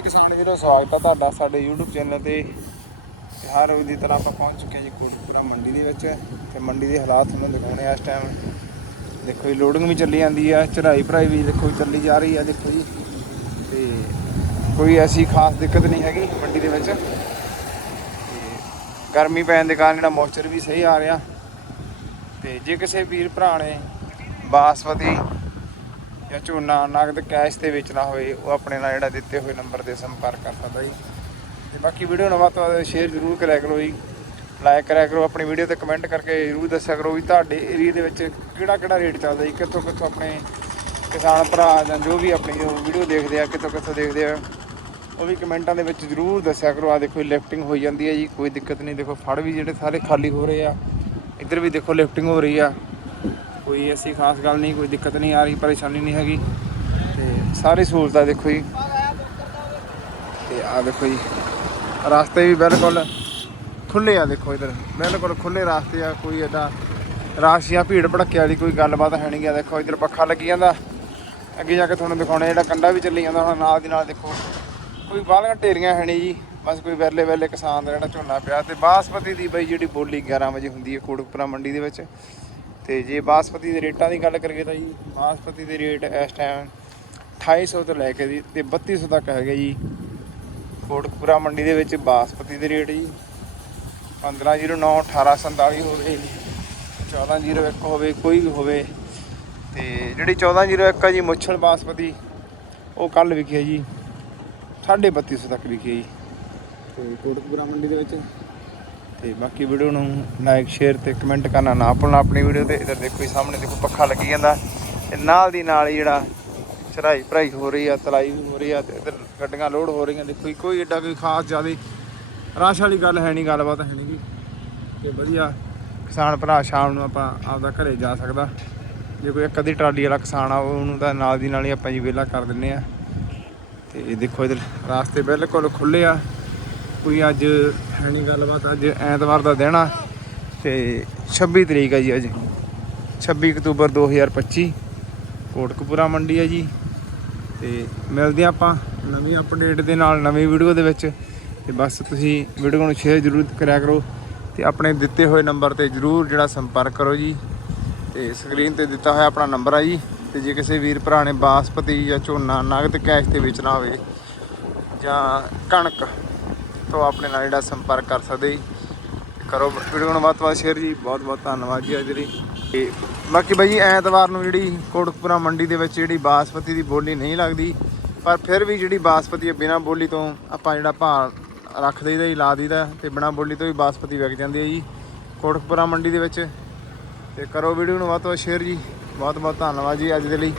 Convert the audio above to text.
ਜੀ ਕਿਸਾਨ ਵੀਰੋ, ਸਵਾਗਤ ਹੈ ਤੁਹਾਡਾ ਸਾਡੇ YouTube ਚੈਨਲ ਤੇ। ਤੇ ਹਰ ਰੋਜ਼ ਦੀ ਤਰ੍ਹਾਂ ਆਪਾਂ ਪਹੁੰਚ ਚੁੱਕੇ ਹਾਂ ਜੀ ਕੋਟਕਪੂਰਾ ਮੰਡੀ ਦੇ ਵਿੱਚ। ਤੇ ਮੰਡੀ ਦੇ ਹਾਲਾਤ ਤੁਹਾਨੂੰ ਦਿਖਾਉਣੇ ਆ ਇਸ ਟਾਈਮ ਦੇਖੋ ਜੀ ਲੋਡਿੰਗ ਵੀ ਚੱਲੀ ਜਾਂਦੀ ਆ ਚੜਾਈ ਭਰਾਈ ਵੀ ਦੇਖੋ ਜੀ ਚੱਲੀ ਜਾ ਰਹੀ ਆ, ਦੇਖੋ ਜੀ। ਤੇ ਕੋਈ ਐਸੀ ਖਾਸ ਦਿੱਕਤ ਨਹੀਂ ਹੈਗੀ ਮੰਡੀ ਦੇ ਵਿੱਚ। ਤੇ ਗਰਮੀ ਪੈਣ ਦੇ ਕਾਰਨ ਜਿਹੜਾ ਮੋਇਸਚਰ ਵੀ ਸਹੀ ਆ ਰਿਹਾ। ਤੇ ਜੇ ਕਿਸੇ ਵੀਰ ਭਰਾ ਨੇ ਬਾਸਮਤੀ ਜਾਂ ਝੋਨਾ, ਨਗਦ ਕੈਸ਼ ਤੇ ਵੇਚਣਾ ਹੋਵੇ, ਉਹ ਆਪਣੇ ਨਾਲ ਜਿਹੜਾ ਦਿੱਤੇ ਹੋਏ ਨੰਬਰ ਤੇ ਸੰਪਰਕ ਕਰ ਸਕਦਾ ਜੀ। ਤੇ ਬਾਕੀ ਵੀਡੀਓ ਨੂੰ ਵੱਧ ਤੋਂ ਵੱਧ ਸ਼ੇਅਰ ਜ਼ਰੂਰ ਕਰਿਆ ਕਰੋ ਜੀ। ਲਾਈਕ ਕਰਿਆ ਕਰੋ, ਆਪਣੀ ਵੀਡੀਓ ਤੇ ਕਮੈਂਟ ਕਰਕੇ ਜ਼ਰੂਰ ਦੱਸਿਆ ਕਰੋ ਵੀ ਤੁਹਾਡੇ ਏਰੀਆ ਦੇ ਵਿੱਚ ਕਿਹੜਾ ਕਿਹੜਾ ਰੇਟ ਚੱਲਦਾ ਜੀ ਕਿੱਥੋਂ ਕਿੱਥੋਂ ਆਪਣੇ ਕਿਸਾਨ ਭਰਾ ਜਾਂ ਜੋ ਵੀ ਆਪਣੀ ਵੀਡੀਓ ਦੇਖਦੇ ਆ ਕਿੱਥੋਂ ਕਿੱਥੋਂ ਦੇਖਦੇ ਆ, ਉਹ ਵੀ ਕਮੈਂਟਾਂ ਦੇ ਵਿੱਚ ਜ਼ਰੂਰ ਦੱਸਿਆ ਕਰੋ। ਆ ਦੇਖੋ ਲਿਫਟਿੰਗ ਹੋਈ ਜਾਂਦੀ ਹੈ ਜੀ, ਕੋਈ ਦਿੱਕਤ ਨਹੀਂ। ਦੇਖੋ, ਫੜ ਵੀ ਜਿਹੜੇ ਸਾਰੇ ਖਾਲੀ ਹੋ ਰਹੇ ਆ, ਇੱਧਰ ਵੀ ਦੇਖੋ ਲਿਫਟਿੰਗ ਹੋ ਰਹੀ ਆ। ਕੋਈ ਐਸੀ ਖਾਸ ਗੱਲ ਨਹੀਂ, ਕੋਈ ਦਿੱਕਤ ਨਹੀਂ ਆ ਰਹੀ, ਪਰੇਸ਼ਾਨੀ ਨਹੀਂ ਹੈਗੀ। ਤੇ ਸਾਰੀ ਸਹੂਲਤਾਂ ਦੇਖੋ ਜੀ। ਤੇ ਆ ਦੇਖੋ ਜੀ। ਰਸਤੇ ਵੀ ਬਿਲਕੁਲ ਖੁੱਲੇ ਆ ਦੇਖੋ ਇਧਰ। ਬਿਲਕੁਲ ਖੁੱਲੇ ਰਸਤੇ ਆ, ਕੋਈ ਐਡਾ ਰਾਸ਼ ਜਾਂ ਭੀੜ ਭੜੱਕੇ ਵਾਲੀ ਕੋਈ ਗੱਲਬਾਤ ਹੈ ਨਹੀਂ ਆ ਦੇਖੋ। ਇਧਰ ਪੱਖਾ ਲੱਗੀ ਜਾਂਦਾ। ਅੱਗੇ ਜਾ ਕੇ ਤੁਹਾਨੂੰ ਦਿਖਾਉਣਾ ਜਿਹੜਾ ਕੰਡਾ ਵੀ ਚੱਲੀ ਜਾਂਦਾ, ਹੁਣ ਨਾਲ ਦੀ ਨਾਲ ਦੇਖੋ। ਕੋਈ ਬਾਹਲੀਆਂ ਢੇਰੀਆਂ ਹੈ ਨਹੀਂ ਜੀ। ਬਸ ਕੋਈ ਵੇਲੇ ਵੇਲੇ ਕਿਸਾਨ ਦਾ ਜਿਹੜਾ ਝੋਨਾ ਪਿਆ। ਤੇ ਬਾਸਪਤੀ ਦੀ ਬਈ ਜਿਹੜੀ ਬੋਲੀ 11 ਵਜੇ ਹੁੰਦੀ ਹੈ, ਕੋਟਕਪੁਰਾ ਮੰਡੀ ਦੇ ਵਿੱਚ। ਤੇ ਜੇ ਬਾਸਪਤੀ ਦੇ ਰੇਟਾਂ ਦੀ ਗੱਲ ਕਰੀਏ ਤਾਂ ਜੀ ਬਾਸਪਤੀ ਦੇ ਰੇਟ ਇਸ ਟਾਈਮ 2800 ਤੋਂ ਲੈ ਕੇ ਜੀ ਤੇ 3200 ਤੱਕ ਹੈਗੇ ਜੀ। ਕੋਟਕਪੁਰਾ ਮੰਡੀ ਦੇ ਵਿੱਚ ਬਾਸਪਤੀ ਦੇ ਰੇਟ ਜੀ 1509 1847 ਹੋਵੇ 1401 ਹੋਵੇ, ਕੋਈ ਵੀ ਹੋਵੇ। ਤੇ ਜਿਹੜੀ 1401 ਆ ਜੀ, ਮੁੱਛਲ ਬਾਸਪਤੀ ਉਹ ਕੱਲ ਵਿਕੀ ਹੈ ਜੀ 3250 ਤੱਕ ਵਿਕੀ ਹੈ ਜੀ। ਤੇ ਕੋਟਕਪੁਰਾ ਮੰਡੀ ਦੇ ਵਿੱਚ ਤੇ ਬਾਕੀ ਵੀਡੀਓ ਨੂੰ ਲਾਈਕ ਸ਼ੇਅਰ ਤੇ ਕਮੈਂਟ ਕਰਨਾ ਨਾ ਭੁੱਲਣਾ ਆਪਣੀ ਵੀਡੀਓ ਤੇ। ਇਧਰ ਦੇਖੋ ਜੀ, ਸਾਹਮਣੇ ਦੇਖੋ ਪੱਖਾ ਲੱਗੀ ਜਾਂਦਾ। ਤੇ ਨਾਲ ਦੀ ਨਾਲ ਹੀ ਜਿਹੜਾ ਚੜਾਈ ਭਰਾਈ ਹੋ ਰਹੀ ਆ, ਤਲਾਈ ਵੀ ਹੋ ਰਹੀ ਆ ਤੇ ਇਧਰ ਗੱਡੀਆਂ ਲੋਡ ਹੋ ਰਹੀਆਂ। ਦੇਖੋ ਜੀ, ਕੋਈ ਏਡਾ ਕੋਈ ਖਾਸ ਜ਼ਿਆਦਾ ਰਸ਼ ਵਾਲੀ ਗੱਲ ਹੈ ਨਹੀਂ, ਗੱਲਬਾਤ ਹੈ ਨਹੀਂ ਗੀ ਕਿ ਵਧੀਆ ਕਿਸਾਨ ਭਰਾ ਸ਼ਾਮ ਨੂੰ ਆਪਾਂ ਆਪਦਾ ਘਰੇ ਜਾ ਸਕਦਾ। ਜੇ ਕੋਈ ਇੱਕ ਅੱਧੀ ਟਰਾਲੀ ਵਾਲਾ ਕਿਸਾਨ ਆ, ਉਹਨੂੰ ਤਾਂ ਨਾਲ ਦੀ ਨਾਲ ਹੀ ਆਪਾਂ ਜੀ ਵਿਹਲਾ ਕਰ ਦਿੰਨੇ ਆ। ਤੇ ਦੇਖੋ ਇਧਰ, ਰਾਸਤੇ ਬਿਲਕੁਲ ਖੁੱਲੇ ਆ। ਕੋਈ ਅੱਜ ਹੈ ਨਹੀਂ ਗੱਲਬਾਤ, ਅੱਜ ਐਤਵਾਰ ਦਾ ਦਿਨ ਆ ਤੇ 26 ਤਰੀਕ ਆ ਜੀ ਅੱਜ। 26 ਅਕਤੂਬਰ 2025 ਕੋਟਕਪੂਰਾ ਮੰਡੀ ਆ ਜੀ। ਤੇ ਮਿਲਦੇ ਹਾਂ ਆਪਾਂ ਨਵੀਂ ਅਪਡੇਟ ਦੇ ਨਾਲ ਨਵੀਂ ਵੀਡੀਓ ਦੇ ਵਿੱਚ। ਤੇ ਬਸ ਤੁਸੀਂ ਵੀਡੀਓ ਨੂੰ ਸ਼ੇਅਰ ਜ਼ਰੂਰ ਕਰਿਆ ਕਰੋ ਤੇ ਆਪਣੇ ਦਿੱਤੇ ਹੋਏ ਨੰਬਰ ਤੇ ਜ਼ਰੂਰ ਜਿਹੜਾ ਸੰਪਰਕ ਕਰੋ ਜੀ। ਤੇ ਸਕਰੀਨ ਤੇ ਦਿੱਤਾ ਹੋਇਆ ਆਪਣਾ ਨੰਬਰ ਆ ਜੀ। ਤੇ ਜੇ ਕਿਸੇ ਵੀਰ ਭਰਾ ਨੇ ਬਾਸਪਤੀ ਜਾਂ ਝੋਨਾ ਨਗਦ ਕੈਸ਼ ਤੇ ਵੇਚਣਾ ਹੋਵੇ ਜਾਂ ਕਣਕ ਤੋਂ ਆਪਣੇ ਨਾਲ ਜਿਹੜਾ ਸੰਪਰਕ ਕਰ ਸਕਦੇ ਜੀ। ਕਰੋ ਵੀਡੀਓ ਨੂੰ ਵੱਧ ਤੋਂ ਵੱਧ ਸ਼ੇਅਰ ਜੀ। ਬਹੁਤ ਬਹੁਤ ਧੰਨਵਾਦ ਜੀ ਅੱਜ ਲਈ ਤੇ ਬਾਕੀ ਬਾਈ ਜੀ, ਐਤਵਾਰ ਨੂੰ ਜਿਹੜੀ ਕੋਟਕਪੁਰਾ ਮੰਡੀ ਦੇ ਵਿੱਚ ਜਿਹੜੀ ਬਾਸਪਤੀ ਦੀ ਬੋਲੀ ਨਹੀਂ ਲੱਗਦੀ, ਪਰ ਫਿਰ ਵੀ ਜਿਹੜੀ ਬਾਸਪਤੀ ਹੈ, ਬਿਨਾ ਬੋਲੀ ਤੋਂ ਆਪਾਂ ਜਿਹੜਾ ਭਾਅ ਰੱਖ ਦਈਦਾ ਜੀ, ਲਾ ਦਈਦਾ ਤੇ ਬਿਨਾ ਬੋਲੀ ਤੋਂ ਵੀ ਬਾਸਪਤੀ ਵਿਕ ਜਾਂਦੀ ਹੈ ਜੀ। ਕੋਟਕਪੁਰਾ ਮੰਡੀ ਦੇ ਵਿੱਚ। ਤੇ ਕਰੋ ਵੀਡੀਓ ਨੂੰ ਵੱਧ ਤੋਂ ਵੱਧ ਸ਼ੇਅਰ ਜੀ। ਬਹੁਤ ਬਹੁਤ ਧੰਨਵਾਦ ਜੀ ਅੱਜ ਦੇ ਲਈ।